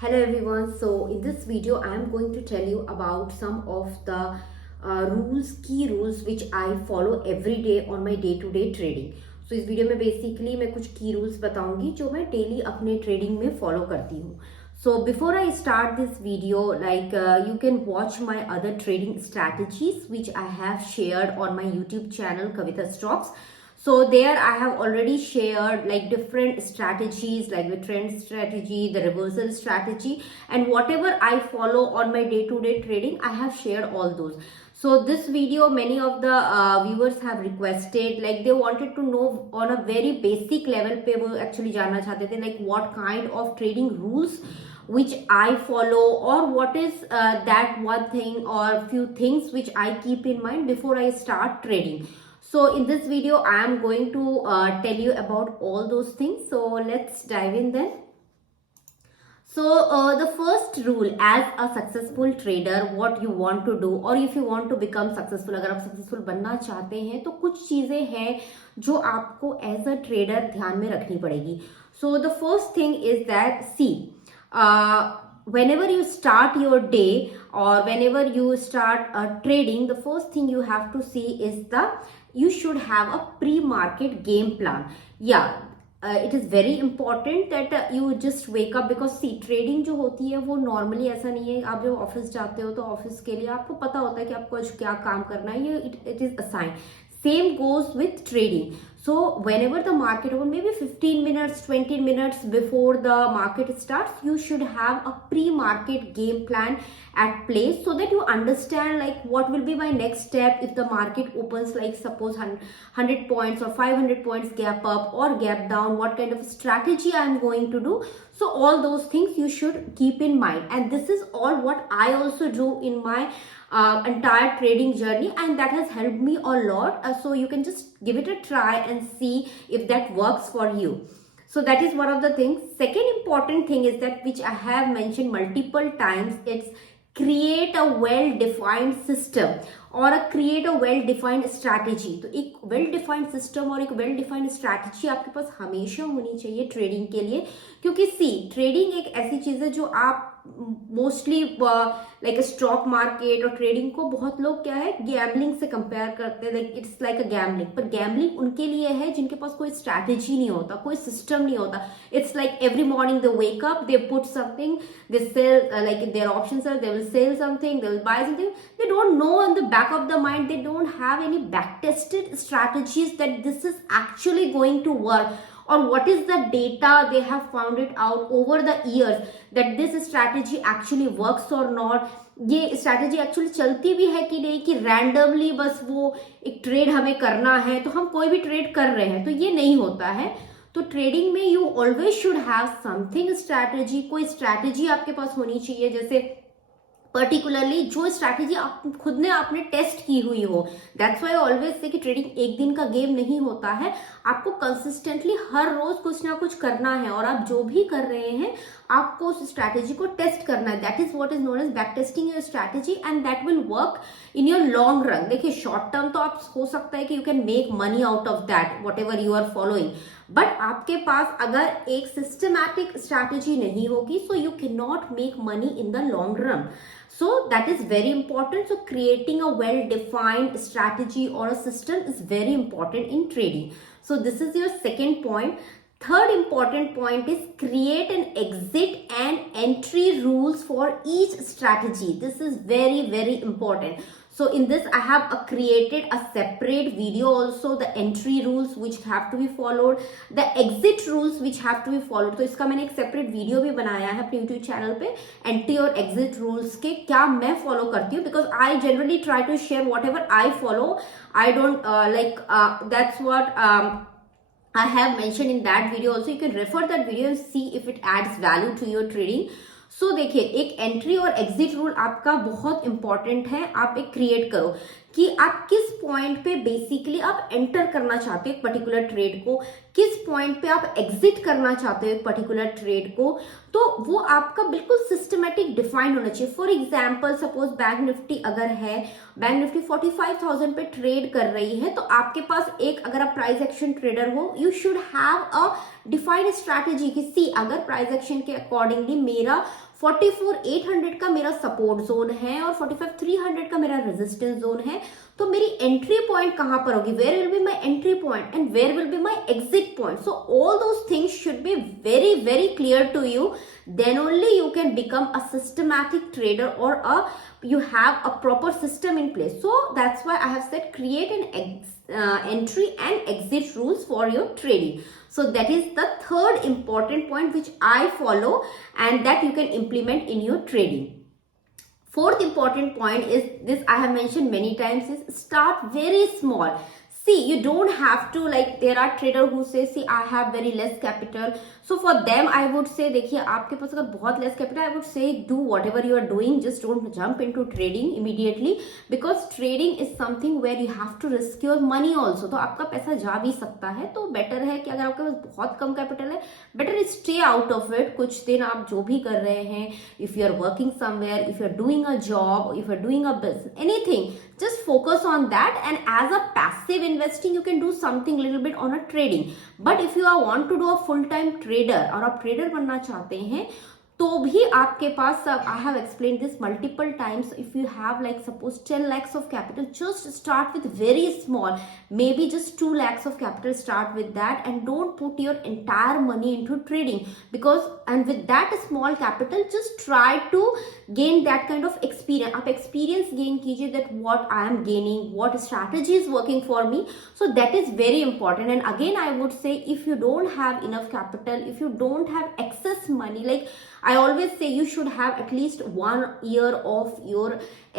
Hello everyone. So in this video I am going to tell you about some of the key rules which I follow every day on my day to day trading. So इस video में basically मैं कुछ की rules बताऊंगी जो मैं daily अपने trading में फॉलो करती हूँ. So before I start this video, you can watch my other trading strategies which I have shared on my YouTube channel Kavitastocks. So there I have already shared like different strategies like the trend strategy, the reversal strategy, and whatever I follow on my day-to-day trading, I have shared all those. So this video, many of the viewers have requested, like they wanted to know on a very basic level पे वो actually जानना चाहते थे like what kind of trading rules which I follow, or what is that one thing or few things which I keep in mind before I start trading. So in this video, I am going to tell you about all those things. So let's dive in then. So the first rule as a successful trader, what you want to do, or if you want to become successful, अगर आप successful बनना चाहते हैं तो कुछ चीजें हैं जो आपको as a trader ध्यान में रखनी पड़ेगी. So the first thing is that whenever you start your day or whenever you start trading, the first thing you have to see is you should have a pre-market game plan. It is very important that you just wake up, because see trading जो होती है वो normally ऐसा नहीं है. आप जब office जाते हो तो ऑफिस के लिए आपको पता होता है कि आपको आज क्या काम करना है, ये it is assigned. Same goes with trading. So whenever the market open, maybe 15 minutes 20 minutes before the market starts, you should have a pre-market game plan at place so that you understand like what will be my next step if the market opens, like suppose 100 points or 500 points gap up or gap down, what kind of strategy I am going to do. So all those things you should keep in mind, and this is all what I also do in my entire trading journey, and that has helped me a lot. So you can just give it a try and see if that works for you. So that is one of the things. Second important thing is that, which I have mentioned multiple times, it's create a well defined system और create a well defined strategy. तो एक well defined system और एक well defined strategy आपके पास हमेशा होनी चाहिए trading के लिए, क्योंकि सी ट्रेडिंग एक ऐसी चीज है जो आप मोस्टली लाइक स्टॉक मार्केट और ट्रेडिंग को बहुत लोग क्या है गैम्बलिंग से कंपेयर करते हैं, like it's like a gambling. पर गैम्बलिंग उनके लिए है जिनके पास कोई स्ट्रैटेजी नहीं होता, कोई सिस्टम नहीं होता. It's like every morning they wake up, they put something, they sell, like their options are they will sell something, they will buy something. They don't know in the back of the mind, they don't have any back tested strategies that this is actually going to work, or what is the data they have found it out over the years that this strategy actually works or not. ये strategy actually चलती भी है कि नहीं, कि randomly बस वो एक ट्रेड हमें करना है तो हम कोई भी ट्रेड कर रहे हैं, तो ये नहीं होता है. तो ट्रेडिंग में you always should have something strategy, कोई स्ट्रैटेजी आपके पास होनी चाहिए, जैसे पर्टिकुलरली जो स्ट्रैटेजी आप खुद ने आपने टेस्ट की हुई हो. दैट्स व्हाई ऑलवेज से कि ट्रेडिंग एक दिन का गेम नहीं होता है, आपको कंसिस्टेंटली हर रोज कुछ ना कुछ करना है, और आप जो भी कर रहे हैं आपको उस स्ट्रैटेजी को टेस्ट करना है. That is what is known as back testing your strategy, and that will work in your long run. देखिए शॉर्ट टर्म तो आप हो सकता है कि you can make money out of that whatever you are following, but आपके पास अगर एक सिस्टमैटिक स्ट्रैटेजी नहीं होगी, so you can not make money in the long run. So that is very important. So creating a well defined strategy or a system is very important in trading. So this is your second point. Third important point is create an exit and entry rules for each strategy. This is very, very important. So in this I have created a separate video also, the entry rules which have to be followed, the exit rules which have to be followed. तो इसका मैंने एक separate video भी बनाया है अपने YouTube channel पे, entry और exit rules के क्या मैं follow करती हूँ, because I generally try to share whatever I follow. I don't that's what I have mentioned in that video also. You can refer that video and see if it adds value to your trading. So देखिए एक entry और exit rule आपका बहुत important है, आप एक create करो कि आप किस पॉइंट पे बेसिकली आप एंटर करना चाहते हो एक पर्टिकुलर ट्रेड को, किस पॉइंट पे आप एग्जिट करना चाहते हो एक पर्टिकुलर ट्रेड को, तो वो आपका बिल्कुल सिस्टमेटिक डिफाइंड होना चाहिए। For example suppose bank Nifty अगर है, बैंक निफ्टी 45,000 पे ट्रेड कर रही है, तो आपके पास एक, अगर आप प्राइस एक्शन ट्रेडर हो, you should have a defined strategy कि सी अगर प्राइस एक्शन के अकॉर्डिंगली मेरा 44,800 का मेरा सपोर्ट जोन है और 45,300 का मेरा रेजिस्टेंस जोन है, तो मेरी एंट्री पॉइंट कहां पर होगी, where will be my entry point and where will be my exit point. So all those things should be very very clear to you, then only you can become a systematic trader or you have a proper system in place. So that's why I have said create an entry and exit rules for your trading. So that is the third important point which I follow and that you can implement in your trading. Fourth important point is this, I have mentioned many times, is start very small. See, you don't have to, like there are trader who say, see I have very less capital, so for them I would say, देखिए आपके पास अगर बहुत less capital, I would say do whatever you are doing, just don't jump into trading immediately, because trading is something where you have to risk your money also. तो आपका पैसा जा भी सकता है, तो बेटर है कि अगर आपके पास बहुत कम कैपिटल है, better stay out of it कुछ दिन। आप जो भी कर रहे हैं, if you are working somewhere, if you are doing a job, if you are doing a business, anything, just focus on that, and as a passive investing you can do something little bit on a trading. But if you want to do a full time trader और आप trader बनना चाहते हैं, तो भी आपके पास, I have explain this multiple times, if you have like suppose 10 lakhs of capital, just start with very small, maybe just 2 lakhs of capital, start with that and don't put your entire money into trading, because and with that small capital just try to gain that kind of experience. आप experience gain कीजिए that what I am gaining, what strategy is working for me. So that is very important. And again I would say, if you don't have enough capital, if you don't have excess money, like I always say, you should have at least 1 year of your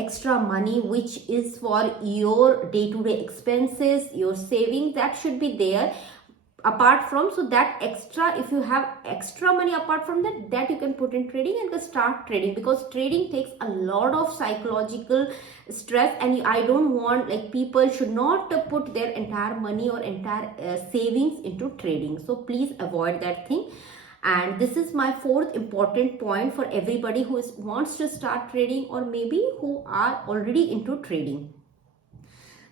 extra money which is for your day-to-day expenses, your savings, that should be there apart from. So that extra, if you have extra money apart from that, that you can put in trading and start trading, because trading takes a lot of psychological stress, and I don't want, like people should not put their entire money or entire savings into trading. So please avoid that thing. And this is my fourth important point for everybody who wants to start trading or maybe who are already into trading.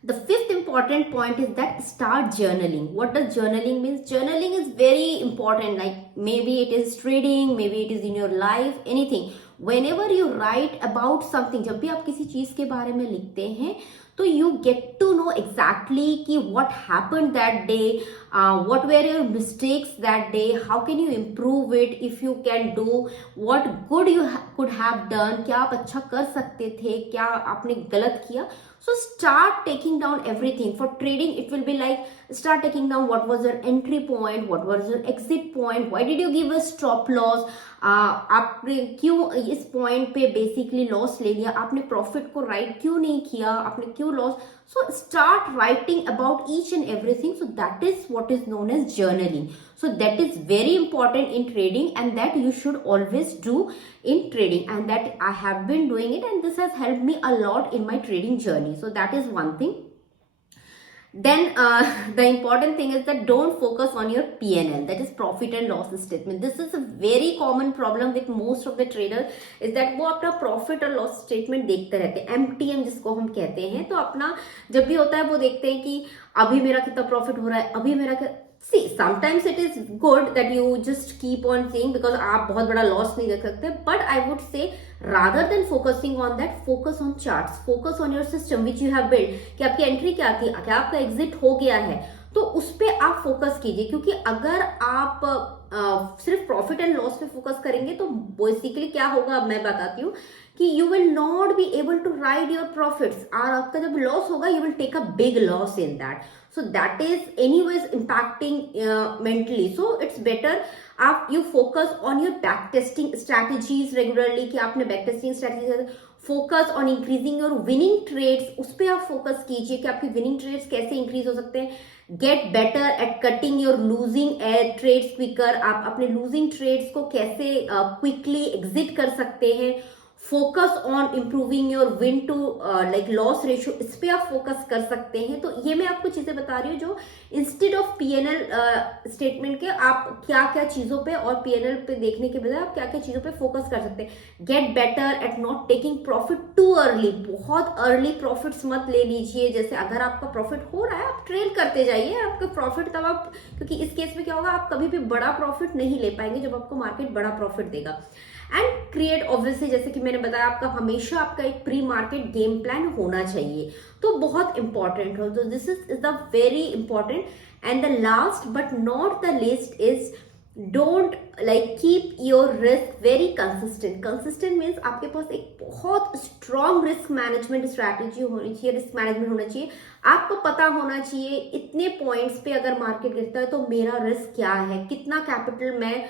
The fifth important point is that start journaling. What does journaling mean? Journaling is very important, like maybe it is trading, maybe it is in your life, anything. Whenever you write about something, जब भी आप किसी चीज के बारे में लिखते हैं, तो you get to know exactly कि what happened that day, what were your mistakes that day, how can you improve it, if you can do, what good you could have done, क्या आप अच्छा कर सकते थे, क्या आपने गलत किया. So start taking down everything. For trading it will be like, start taking down what was your entry point, what was your exit point, why did you give a stop loss, आपने क्यों इस point पे basically loss ले लिया, आपने profit को right क्यों नहीं किया, आपने क्यों loss. So start writing about each and everything. So that is what is known as journaling. So that is very important in trading, and that you should always do in trading, and that I have been doing it, and this has helped me a lot in my trading journey. So that is one thing. Then the important thing is that don't focus on your P&L, that is profit and loss statement. This is a very common problem with most of the traders, is that वो अपना profit और loss statement देखते रहते हैं, MTM जिसको हम कहते हैं. तो अपना जब भी होता है वो देखते हैं कि अभी मेरा कितना profit हो रहा है, अभी मेरा See, sometimes it is good that you just keep on saying, because आप बहुत बड़ा loss नहीं देख सकते. But I would say, rather than focusing on that, focus on charts, focus on your system which you have built, कि आपकी entry क्या थी, क्या आपका एग्जिट हो गया है, तो उस पर आप फोकस कीजिए. क्योंकि अगर आप सिर्फ प्रॉफिट एंड लॉस पे फोकस करेंगे, तो बेसिकली क्या होगा मैं बताती हूँ, कि you will not be able to ride your profits, और आपका जब लॉस होगा you will take a big loss in that. So that is anyways impacting mentally. So it's better आप you focus on your back testing strategies regularly, कि आपने back testing strategies, focus on increasing your winning trades, उस पर आप focus कीजिए कि आपकी winning trades कैसे इंक्रीज हो सकते हैं. Get better at cutting your losing trades quicker, आप अपने लूजिंग ट्रेड्स को कैसे क्विकली एग्जिट कर सकते हैं. Focus on improving your win to like loss ratio, इस पे आप फोकस कर सकते हैं। तो ये मैं आपको चीजें बता रही हूँ जो इंस्टेड ऑफ पीएनएल स्टेटमेंट के आप क्या क्या चीजों पे और पीएनएल पे देखने के बजाय आप क्या क्या चीजों पे फोकस कर सकते हैं। Get better eight not taking profit too early, बहुत अर्ली प्रॉफिट्स मत ले लीजिए। जैसे अगर आपका प्रॉफिट हो रहा है आप ट्रेल करते जाइए, आपका प्रॉफिट तब आप, क्योंकि इस केस में क्या होगा, आप कभी भी बड़ा प्रॉफिट नहीं ले पाएंगे जब आपको मार्केट बड़ा प्रॉफिट देगा। एंड क्रिएट, ऑब्वियसली जैसे कि मैंने बताया, आपका हमेशा आपका एक प्री मार्केट गेम प्लान होना चाहिए, तो बहुत इंपॉर्टेंट हो। तो this is the very important. And the last but not the least is don't like keep your risk very consistent. Consistent means आपके पास एक बहुत स्ट्रॉन्ग रिस्क मैनेजमेंट स्ट्रैटेजी होनी चाहिए, रिस्क मैनेजमेंट होना चाहिए। आपको पता होना चाहिए इतने पॉइंट्स पे अगर मार्केट गिरता है तो मेरा रिस्क क्या है, कितना कैपिटल मैं,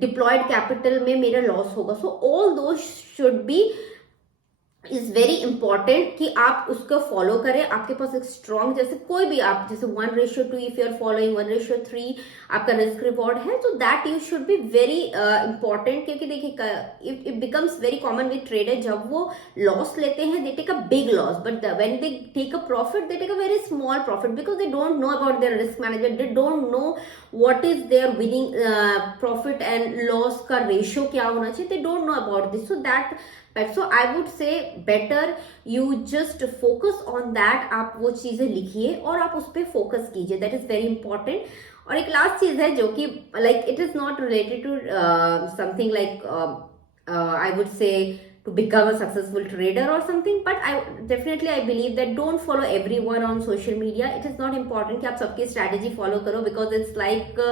डिप्लॉयड कैपिटल में मेरा लॉस होगा। सो ऑल दो should be is very important कि आप उसको फॉलो करें। आपके पास एक स्ट्रॉन्ग, जैसे कोई भी आप, जैसे 1:2 इफ यू आर फॉलोइंग 1:3 आपका रिस्क रिवॉर्ड है, तो that you should be very important. क्योंकि देखिए it becomes very common with trader, जब वो लॉस लेते हैं they take a big loss, but when they take a profit they take a very small profit, because they don't know about their risk management, they don't know what is their winning profit and loss का ratio क्या होना चाहिए, they don't know about this. So that, so I would say better you just focus on that, आप वो चीजें लिखिए और आप उस पर फोकस कीजिए, that is very important। और एक लास्ट चीज है जो कि like it is not related to something like I would say to become a successful trader or something, but I believe that don't follow everyone on social media। it is not important कि आप सबकी strategy follow करो, because it's like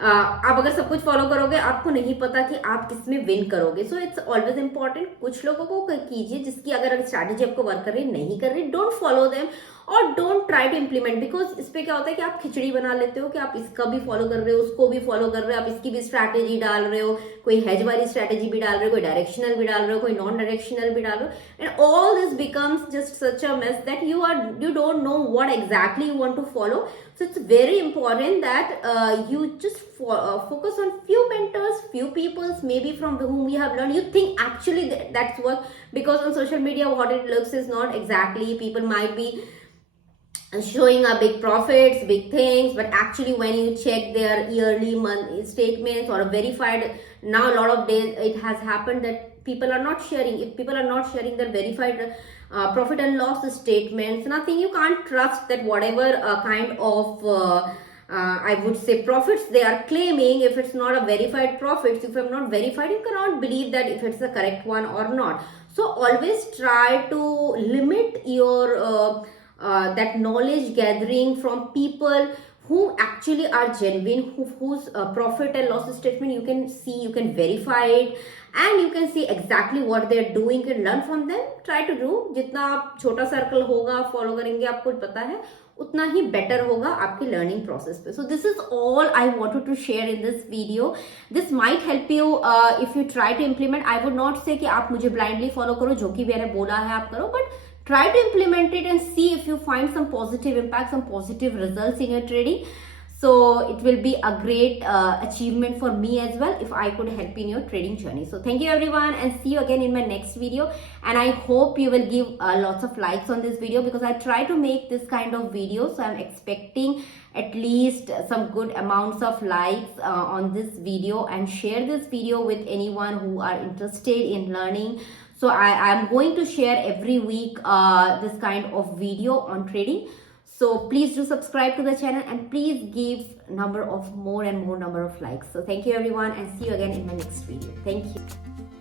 आप अगर सब कुछ follow करोगे आपको नहीं पता कि आप किसमें विन करोगे। सो इट्स ऑलवेज इंपॉर्टेंट, कुछ लोगों को कीजिए जिसकी अगर स्ट्रैटेजी आपको वर्क कर रही है, नहीं कर रही, डोंट फॉलो देम और don't try to implement, because इस पे क्या होता है कि आप खिचड़ी बना लेते हो कि आप इसका भी फॉलो कर रहे हो, उसको भी फॉलो कर रहे हो, आप इसकी भी स्ट्रैटेजी डाल रहे हो, कोई हेज वाली स्ट्रैटेजी भी डाल रहे हो, कोई डायरेक्शनल भी डाल रहे हो, कोई नॉन डायरेक्शनल भी डाल रहे हो, and all this becomes just such a mess that you don't know what exactly you want to follow। So it's very important that you just focus on few mentors, few people maybe from whom you have learned, you think actually that's work, because on social media what it looks is not exactly, people might be showing a big profits, big things, but actually when you check their yearly month statements or verified, now a lot of days it has happened that people are not sharing, if people are not sharing their verified profit and loss statements, nothing, you can't trust that whatever kind of I would say profits they are claiming, if it's not a verified profits, if I'm not verified, you cannot believe that if it's the correct one or not. So always try to limit your that knowledge gathering from people who actually are genuine, whose profit and loss statement you can see, you can verify it, and you can see exactly what they are doing, you can learn from them, try to do। जितना आप छोटा circle होगा follow करेंगे, आपको पता है उतना ही better होगा आपकी लर्निंग प्रोसेस पे। So this is all I wanted to share in this video. This might help you if you try to implement. I would not say कि आप मुझे ब्लाइंडली फॉलो करो, जो कि मैंने बोला है आप करो, but try to implement it and see if you find some positive impact, some positive results in your trading। So it will be a great achievement for me as well if I could help in your trading journey। So thank you everyone, and see you again in my next video, and I hope you will give lots of likes on this video, because I try to make this kind of videos, so I'm expecting at least some good amounts of likes on this video, and share this video with anyone who are interested in learning। So I'm going to share every week this kind of video on trading। So please do subscribe to the channel, and please give more and more number of likes। So thank you everyone, and see you again in my next video। Thank you।